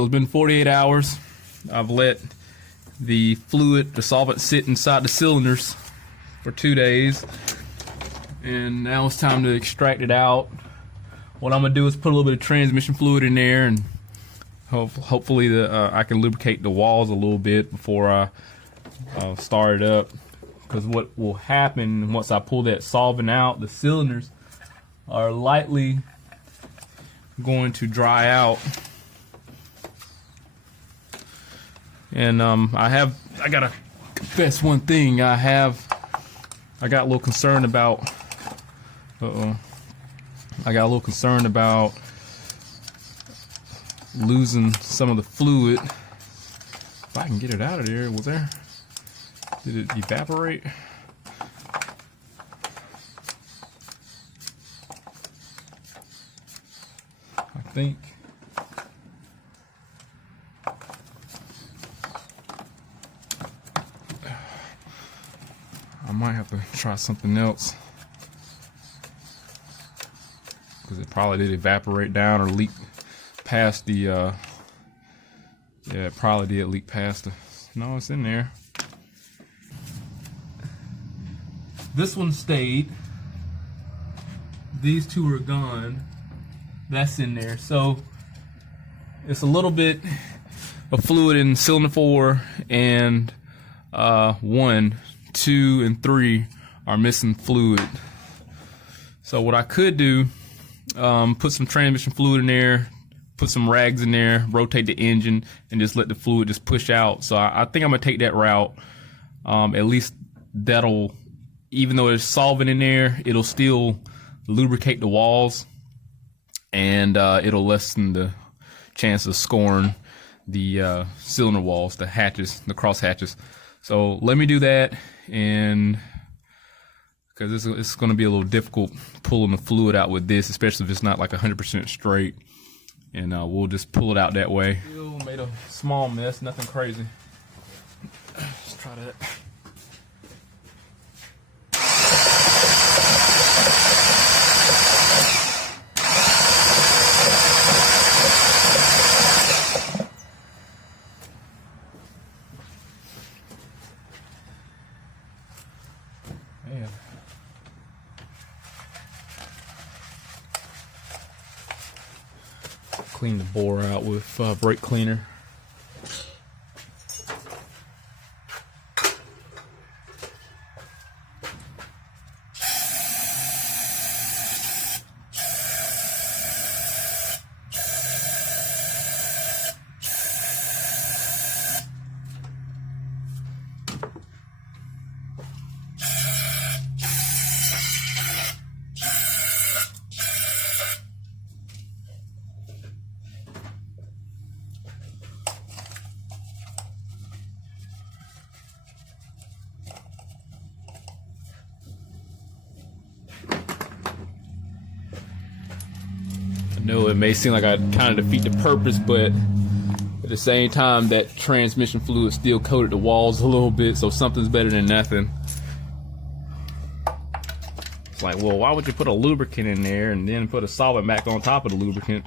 It's been 48 hours. I've let the fluid, the solvent, sit inside the cylinders for 2 days, and now it's time to extract it out. What I'm gonna do is put a little bit of transmission fluid in there, and hopefully I can lubricate the walls a little bit before I start it up. Because what will happen once I pull that solvent out, the cylinders are lightly going to dry out. And I gotta confess one thing. I got a little concerned about. I got a little concerned about losing some of the fluid. If I can get it out of there, did it evaporate? I think. I might have to try something else, because it probably did evaporate down or leak past the, yeah, it probably did leak past the, no, it's in there. This one stayed. These two are gone. That's in there. So it's a little bit of fluid in cylinder 4, and 1, 2, and 3 are missing fluid. So what I could do, put some transmission fluid in there, put some rags in there, rotate the engine, and just let the fluid just push out. So I think I'm gonna take that route. At least that'll, even though there's solvent in there, it'll still lubricate the walls, and it'll lessen the chance of scoring the cylinder walls, the hatches, the cross hatches. So let me do that, and because it's going to be a little difficult pulling the fluid out with this, especially if it's not like 100% straight, and we'll just pull it out that way. Still made a small mess, nothing crazy. Let's try that. Man. Clean the bore out with brake cleaner. I know it may seem like I kind of defeat the purpose, but at the same time, that transmission fluid still coated the walls a little bit, so something's better than nothing. It's like, well, why would you put a lubricant in there and then put a solvent back on top of the lubricant?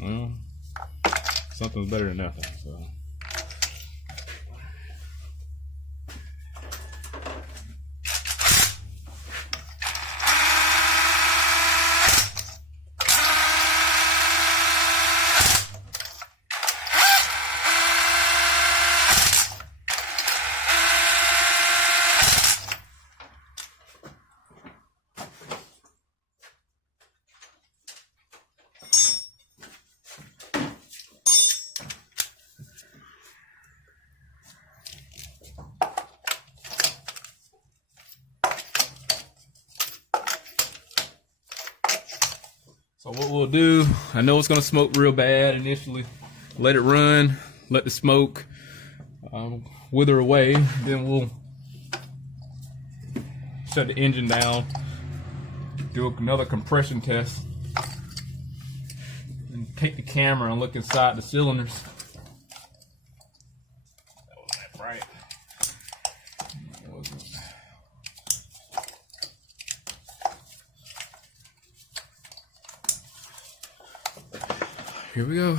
Well, something's better than nothing. So. So what we'll do, I know it's gonna smoke real bad initially. Let it run, let the smoke wither away. Then we'll shut the engine down, do another compression test, and take the camera and look inside the cylinders. That wasn't right. That wasn't. Here we go.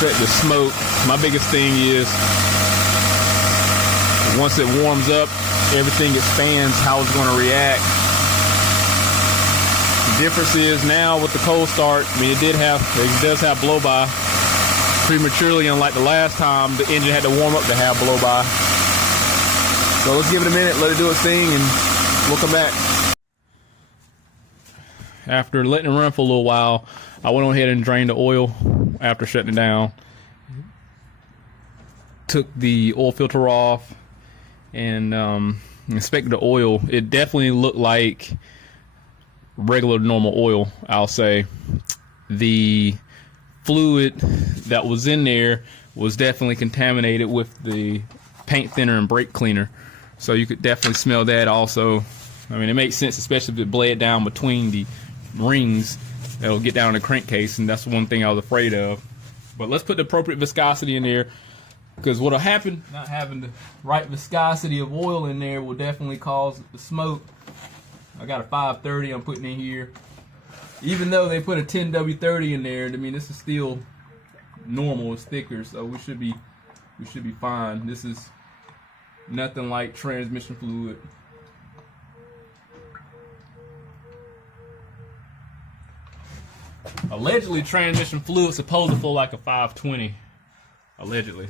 affect the smoke. My biggest thing is once it warms up, everything expands how it's going to react. The difference is now with the cold start, I mean, it does have blow by prematurely, unlike the last time the engine had to warm up to have blow by. So let's give it a minute, let it do its thing, and we'll come back. After letting it run for a little while, I went on ahead and drained the oil after shutting it down. Took the oil filter off and inspected the oil. It definitely looked like regular normal oil, I'll say. The fluid that was in there was definitely contaminated with the paint thinner and brake cleaner. So you could definitely smell that also. I mean, it makes sense, especially if it bled down between the rings. It'll get down in the crankcase, and that's one thing I was afraid of. But let's put the appropriate viscosity in there, because what'll happen, not having the right viscosity of oil in there will definitely cause the smoke. I got a 530 I'm putting in here. Even though they put a 10W30 in there, I mean, this is still normal, it's thicker, so we should be fine. This is nothing like transmission fluid. Allegedly, transmission fluid supposed to flow like a 520. Allegedly,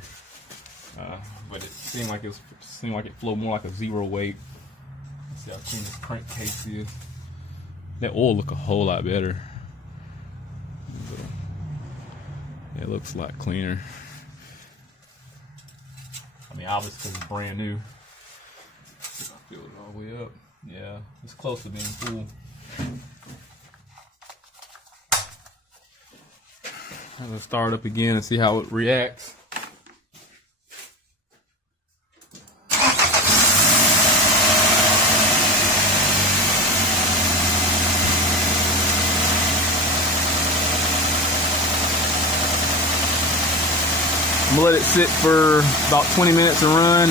but it seemed like it flowed more like a 0 weight. Let's see how clean this crankcase is. That oil look a whole lot better. It looks a lot cleaner. I mean, obviously because it's brand new. See if I fill it all the way up. Yeah, it's close to being full. Let's start up again and see how it reacts. I'm gonna let it sit for about 20 minutes and run.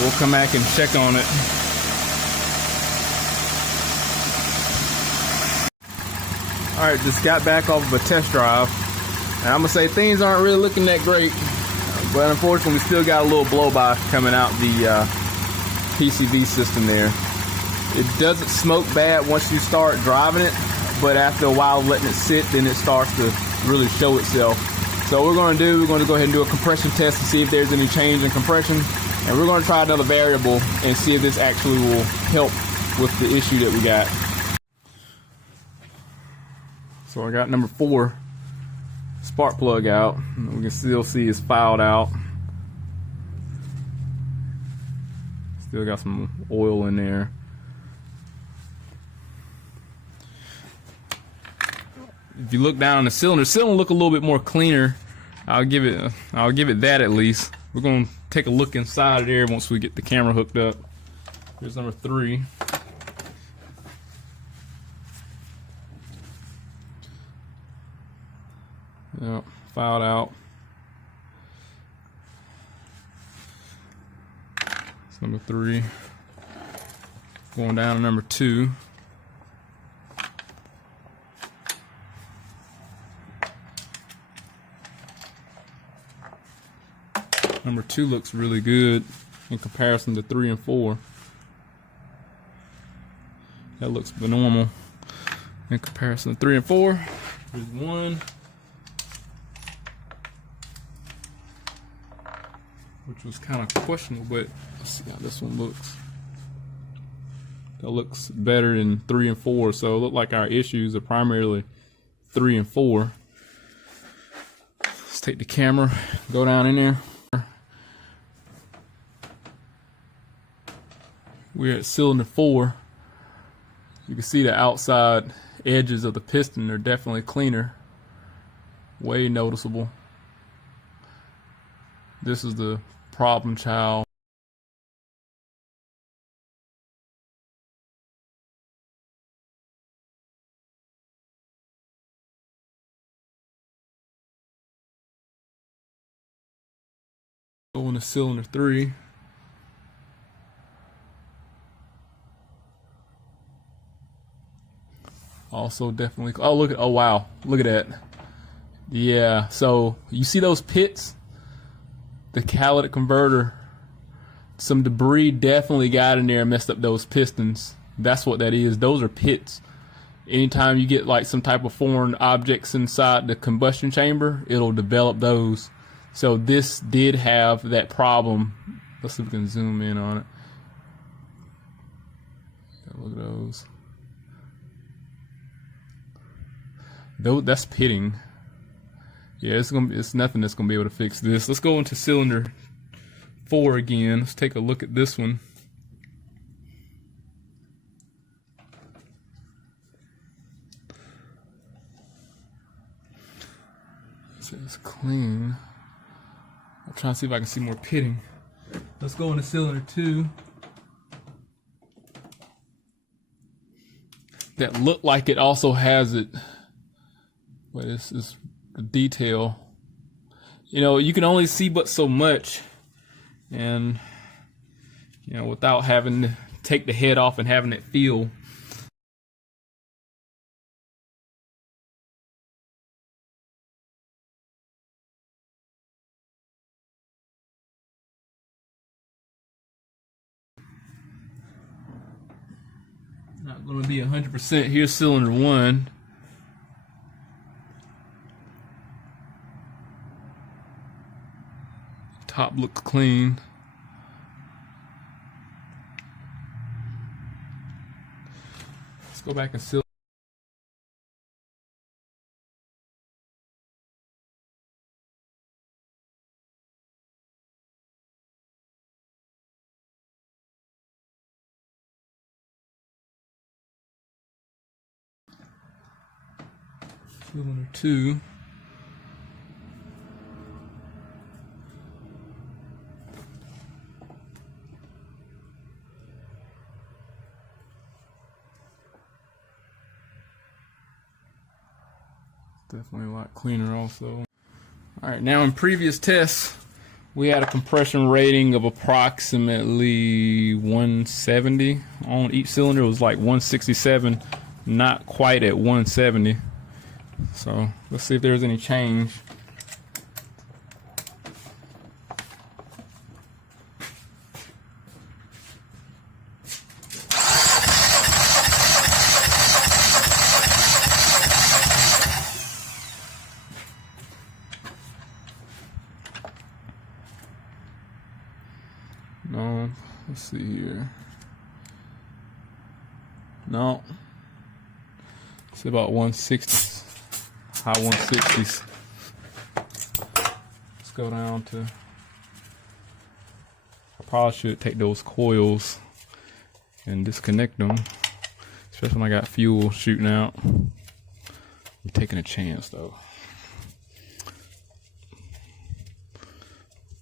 We'll come back and check on it. All right, just got back off of a test drive, and I'm gonna say things aren't really looking that great, but unfortunately we still got a little blow by coming out the PCV system there. It doesn't smoke bad once you start driving it, but after a while letting it sit, then it starts to really show itself. So what we're going to go ahead and do a compression test to see if there's any change in compression, and we're going to try another variable and see if this actually will help with the issue that we got. So I got number 4 spark plug out. We can still see it's fouled out. Still got some oil in there. If you look down on the cylinder look a little bit more cleaner. I'll give it that at least. We're gonna take a look inside of there once we get the camera hooked up. Here's number 3. Yep, filed out. That's number 3. Going down to number 2. Number 2 looks really good in comparison to 3 and 4. That looks normal in comparison to 3 and 4. Here's 1. Which was kind of questionable, but let's see how this one looks. That looks better than 3 and 4, so it looked like our issues are primarily 3 and 4. Let's take the camera, go down in there. We're at cylinder 4. You can see the outside edges of the piston are definitely cleaner. Way noticeable. This is the problem child. Going to cylinder 3. Also definitely, oh wow, look at that. Yeah, so you see those pits? The catalytic converter, some debris definitely got in there and messed up those pistons. That's what that is. Those are pits. Anytime you get like some type of foreign objects inside the combustion chamber, it'll develop those. So this did have that problem. Let's see if we can zoom in on it. Look at those. That's pitting. Yeah, it's nothing that's gonna be able to fix this. Let's go into cylinder 4 again. Let's take a look at this one. So it's clean. I'm trying to see if I can see more pitting. Let's go into cylinder 2. That looked like it also has it. But this is the detail. You know, you can only see but so much, and you know, without having to take the head off and having it feel. Not going to be 100%. Here's cylinder 1. Top looks clean. Let's go back and seal. Cylinder 2. Definitely a lot cleaner also. Alright, now in previous tests, we had a compression rating of approximately 170 on each cylinder. It was like 167, not quite at 170. So let's see if there's any change. No, let's see here. No, it's about 160s, high 160s. Let's go down to, I probably should take those coils and disconnect them, especially when I got fuel shooting out. I'm taking a chance though.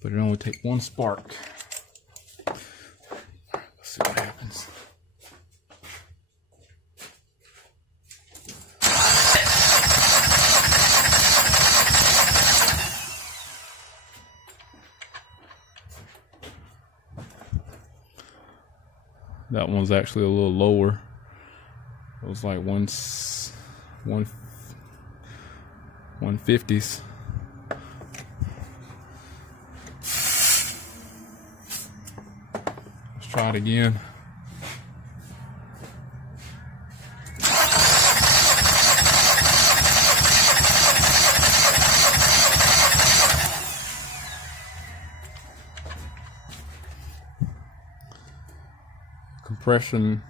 But it only takes one spark. Let's see what happens. That one's actually a little lower. It was like 150s. Let's try it again. Compression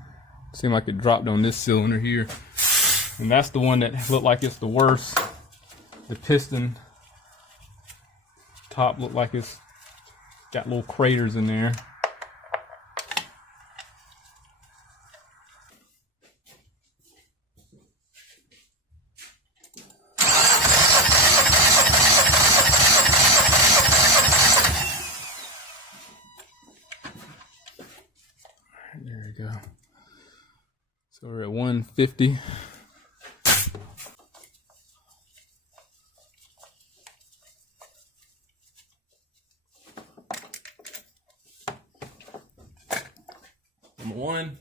seemed like it dropped on this cylinder here, and that's the one that looked like it's the worst. The piston top looked like it's got little craters in there. There we go. So we're at 150. Number one.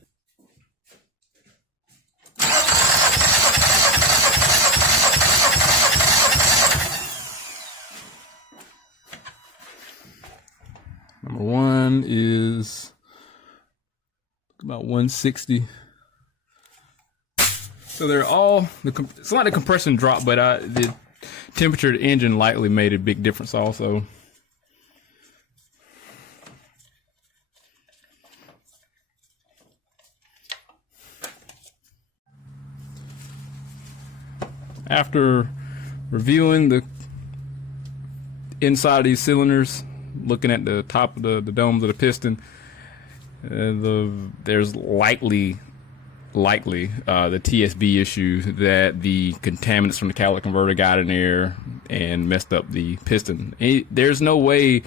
is about 160. So they're all, it's not the compression drop, but the temperature of the engine likely made a big difference also. After reviewing the inside of these cylinders, looking at the top of the domes of the piston, there's likely the TSB issue, that the contaminants from the catalytic converter got in there and messed up the piston. There's no way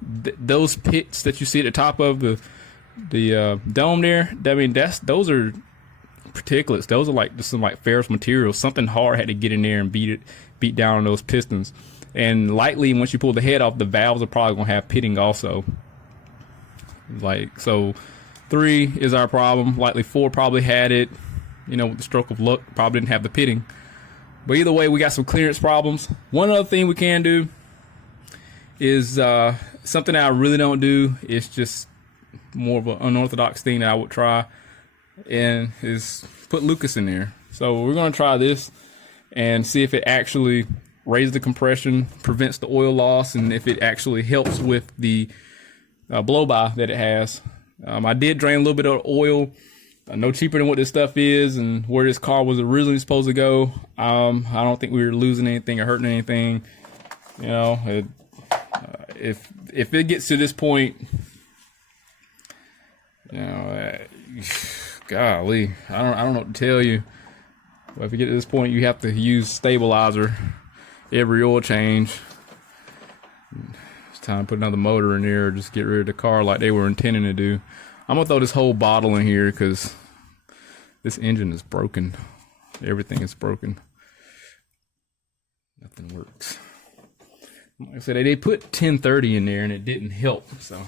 those pits that you see at the top of the dome there, I mean, those are particulates. Those are like just some like ferrous material. Something hard had to get in there and beat down on those pistons. And likely once you pull the head off, the valves are probably gonna have pitting also. Like, so 3 is our problem. Likely 4 probably had it, you know, with the stroke of luck, probably didn't have the pitting. But either way, we got some clearance problems. One other thing we can do is something that I really don't do. It's just more of an unorthodox thing that I would try, and is put Lucas in there. So we're gonna try this and see if it actually raises the compression, prevents the oil loss, and if it actually helps with the blow-by that it has. I did drain a little bit of oil, no cheaper than what this stuff is and where this car was originally supposed to go. I don't think we were losing anything or hurting anything. You know, if it gets to this point, you know, golly, I don't know what to tell you. But if you get to this point, you have to use stabilizer every oil change. It's time to put another motor in there, or just get rid of the car like they were intending to do. I'm gonna throw this whole bottle in here because this engine is broken. Everything is broken. Nothing works. Like I said, they put 1030 in there and it didn't help. So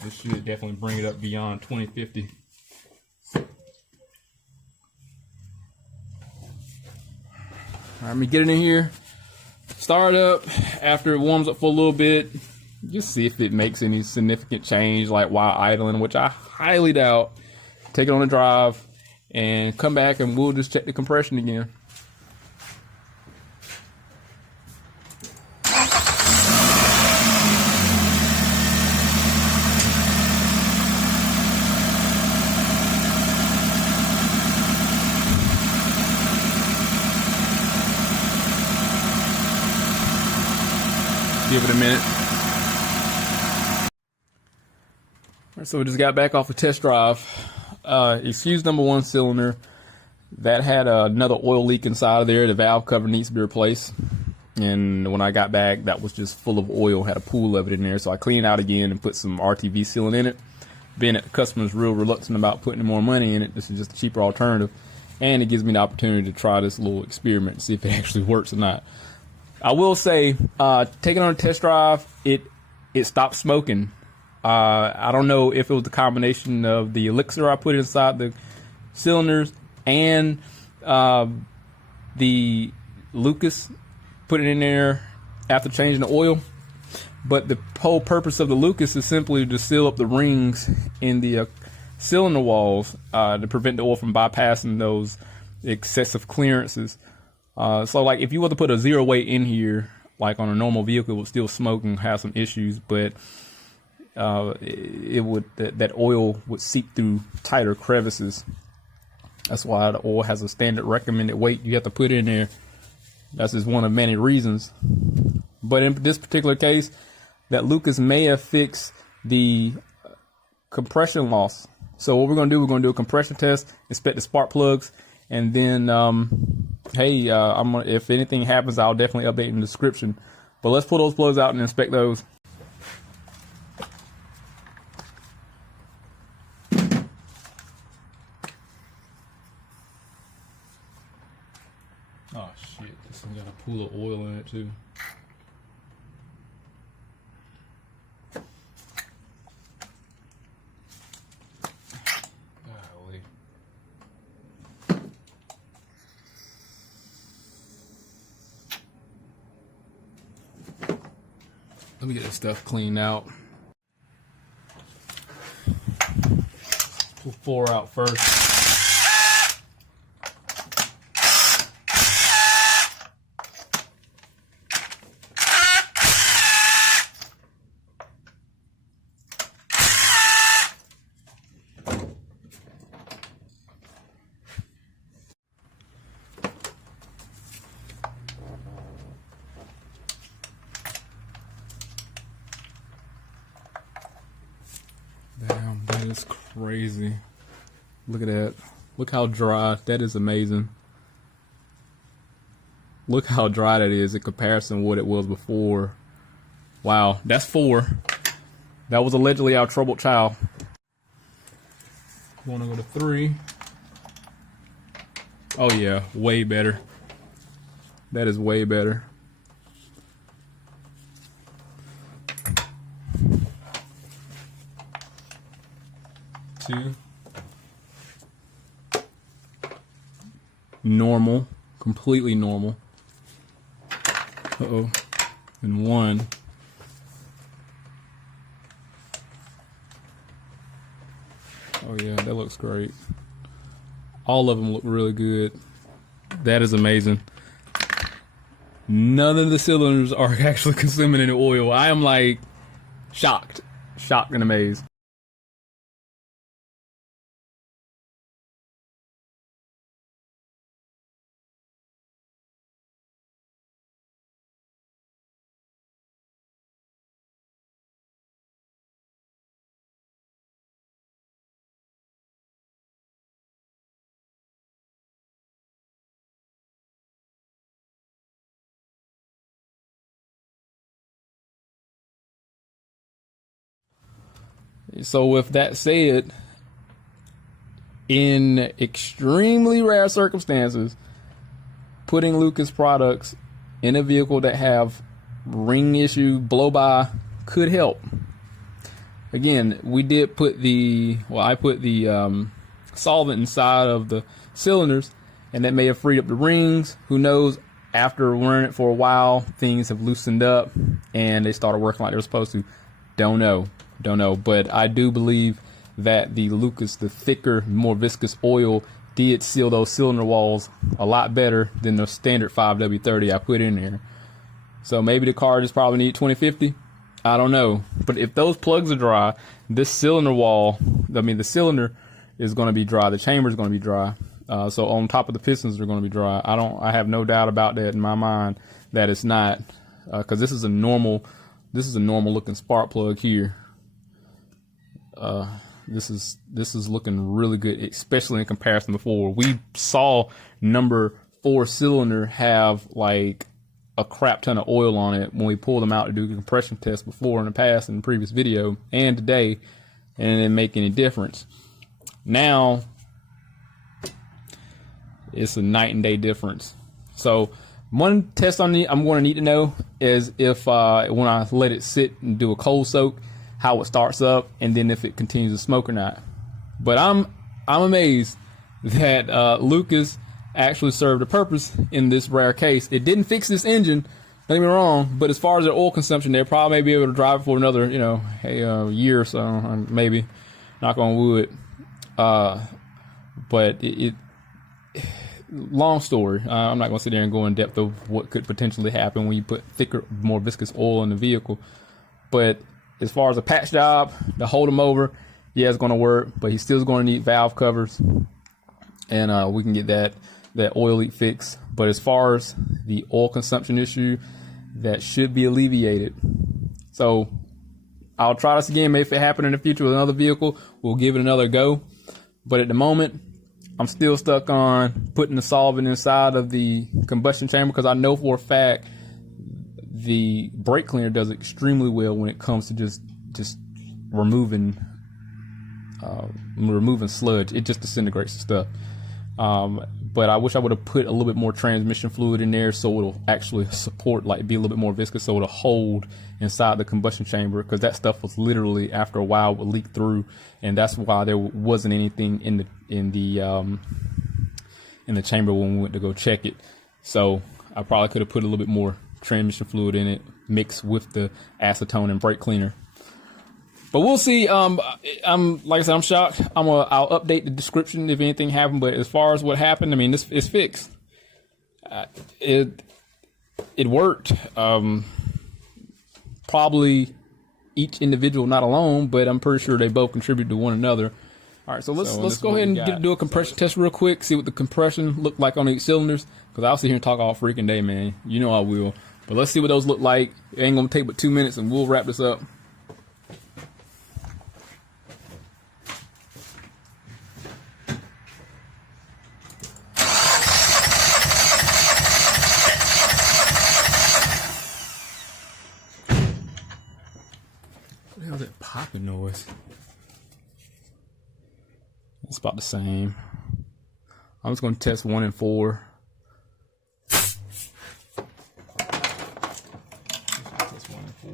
this should definitely bring it up beyond 2050. All right, let me get it in here. Start up. After it warms up for a little bit, just see if it makes any significant change, like while idling, which I highly doubt. Take it on a drive and come back and we'll just check the compression again. Give it a minute. All right, so we just got back off a test drive. Excuse number 1 cylinder. That had another oil leak inside of there. The valve cover needs to be replaced. And when I got back, that was just full of oil, had a pool of it in there. So I cleaned it out again and put some RTV sealant in it. Being that the customer's real reluctant about putting more money in it, this is just a cheaper alternative. And it gives me the opportunity to try this little experiment and see if it actually works or not. I will say, taking on a test drive, it stopped smoking. I don't know if it was the combination of the elixir I put inside the cylinders and the Lucas, put it in there after changing the oil. But the whole purpose of the Lucas is simply to seal up the rings in the cylinder walls to prevent the oil from bypassing those excessive clearances. So like if you were to put a 0 weight in here, like on a normal vehicle, it would still smoke and have some issues, but it would, that oil would seep through tighter crevices. That's why the oil has a standard recommended weight you have to put in there. That's just one of many reasons. But in this particular case, that Lucas may have fixed the compression loss. So what we're going to do, we're going to do a compression test, inspect the spark plugs, and then hey, if anything happens, I'll definitely update in the description. But let's pull those plugs out and inspect those. Oh shit, this one got a pool of oil in it too. Golly. Let me get this stuff cleaned out. Pull 4 out first. Damn, that is crazy. Look at that. Look how dry. That is amazing. Look how dry that is in comparison to what it was before. Wow, that's 4. That was allegedly our troubled child. Want to go to 3. Oh yeah, way better. That is way better. Two. Normal, completely normal. Uh-oh. And 1. Oh yeah, that looks great. All of them look really good. That is amazing. None of the cylinders are actually consuming any oil. I am like shocked and amazed. So with that said, in extremely rare circumstances, putting Lucas products in a vehicle that have ring issue blow by could help. Again, we did put I put the solvent inside of the cylinders, and that may have freed up the rings. Who knows? After running it for a while, things have loosened up and they started working like they were supposed to. Don't know, but I do believe that the Lucas, the thicker, more viscous oil, did seal those cylinder walls a lot better than the standard 5W30 I put in there. So maybe the car just probably need 2050. I don't know. But if those plugs are dry, this cylinder wall, the cylinder is going to be dry. The chamber is going to be dry. So on top of the pistons are going to be dry. I have no doubt about that in my mind that it's not, because this is a normal looking spark plug here. This is looking really good, especially in comparison to before. We saw number 4 cylinder have like a crap ton of oil on it when we pulled them out to do a compression test before in the past, in the previous video and today, and it didn't make any difference. Now it's a night and day difference. So one test I'm going to need to know is if when I let it sit and do a cold soak, how it starts up, and then if it continues to smoke or not. But I'm amazed that Lucas actually served a purpose in this rare case. It didn't fix this engine, don't get me wrong, but as far as their oil consumption, they'll probably be able to drive it for another, year or so, maybe. Knock on wood. But long story. I'm not going to sit there and go in depth of what could potentially happen when you put thicker, more viscous oil in the vehicle. But as far as a patch job to hold him over, yeah, it's going to work, but he's still going to need valve covers, and we can get that oil leak fixed. But as far as the oil consumption issue, that should be alleviated. So I'll try this again. Maybe if it happens in the future with another vehicle, we'll give it another go. But at the moment, I'm still stuck on putting the solvent inside of the combustion chamber, because I know for a fact the brake cleaner does extremely well when it comes to just removing sludge. It just disintegrates the stuff. But I wish I would have put a little bit more transmission fluid in there so it'll actually support, like be a little bit more viscous, so it'll hold inside the combustion chamber, because that stuff was literally, after a while, would leak through, and that's why there wasn't anything in the chamber when we went to go check it. So I probably could have put a little bit more transmission fluid in it, mixed with the acetone and brake cleaner. But we'll see. I'm like I said, I'm shocked. I'll update the description if anything happened. But as far as what happened, I mean, it's fixed. It worked. Probably each individual not alone, but I'm pretty sure they both contribute to one another. All right, so let's go ahead and do a compression test real quick. See what the compression look like on each cylinders. Because I'll sit here and talk all freaking day, man. You know I will. But let's see what those look like. It ain't gonna take but 2 minutes, and we'll wrap this up. What the hell is that popping noise? It's about the same. I'm just going to test 1 and 4. Test 1 and 4.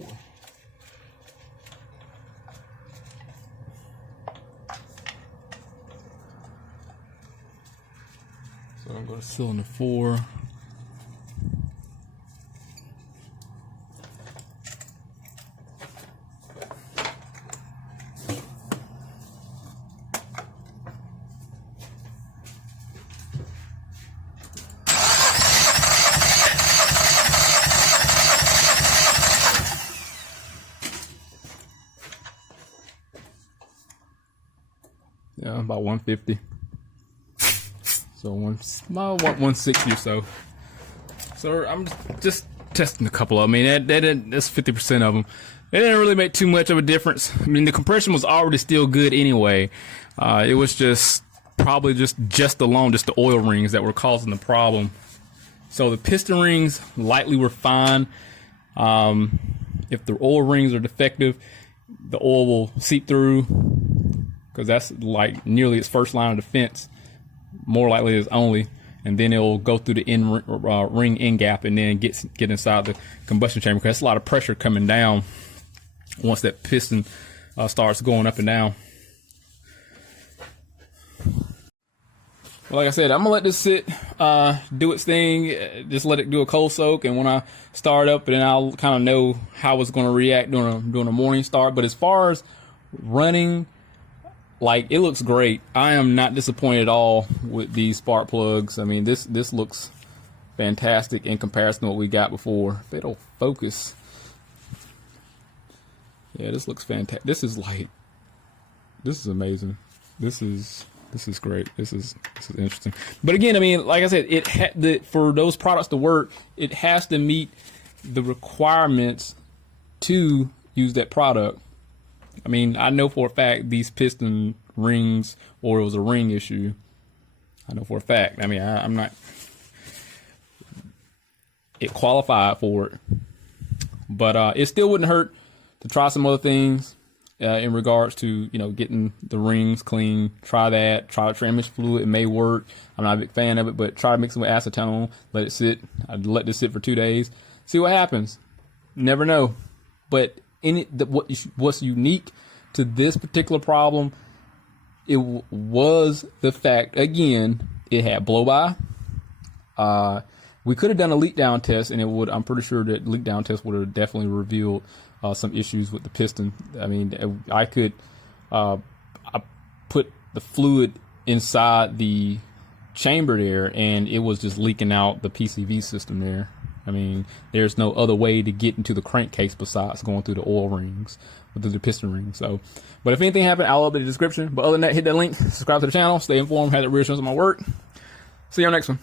So I'm going to go to cylinder 4. Yeah, about 150. So 160 or so. So I'm just testing a couple of them. I mean, that's 50% of them. It didn't really make too much of a difference. I mean, the compression was already still good anyway. It was just probably just alone, just the oil rings that were causing the problem. So the piston rings lightly were fine. If the oil rings are defective, the oil will seep through, because that's like nearly its first line of defense. More likely is only, and then it'll go through the ring end gap and then get inside the combustion chamber, because that's a lot of pressure coming down once that piston starts going up and down. Well, like I said, I'm gonna let this sit, do its thing, just let it do a cold soak, and when I start up, then I'll kind of know how it's gonna react during a morning start. But as far as running, like, it looks great. I am not disappointed at all with these spark plugs. I mean, this looks fantastic in comparison to what we got before. If it'll focus. Yeah, this looks fantastic. This is amazing. This is great. This is interesting. But again, I mean, like I said, for those products to work, it has to meet the requirements to use that product. I mean, I know for a fact these piston rings, or it was a ring issue. I know for a fact. I mean, I'm not. It qualified for it, but it still wouldn't hurt to try some other things in regards to, you know, getting the rings clean. Try that. Try the transmission fluid. It may work. I'm not a big fan of it, but try mixing with acetone. Let it sit. I'd let this sit for 2 days. See what happens. Never know. But what's unique to this particular problem, it was the fact, again, it had blow by. We could have done a leak down test, and I'm pretty sure that leak down test would have definitely revealed some issues with the piston. I mean, I put the fluid inside the chamber there, and it was just leaking out the PCV system there. I mean, there's no other way to get into the crankcase besides going through the oil rings, through the piston rings. So, but if anything happened, I'll update the description. But other than that, hit that link, subscribe to the channel, stay informed, have the reassurance of my work. See you on the next one.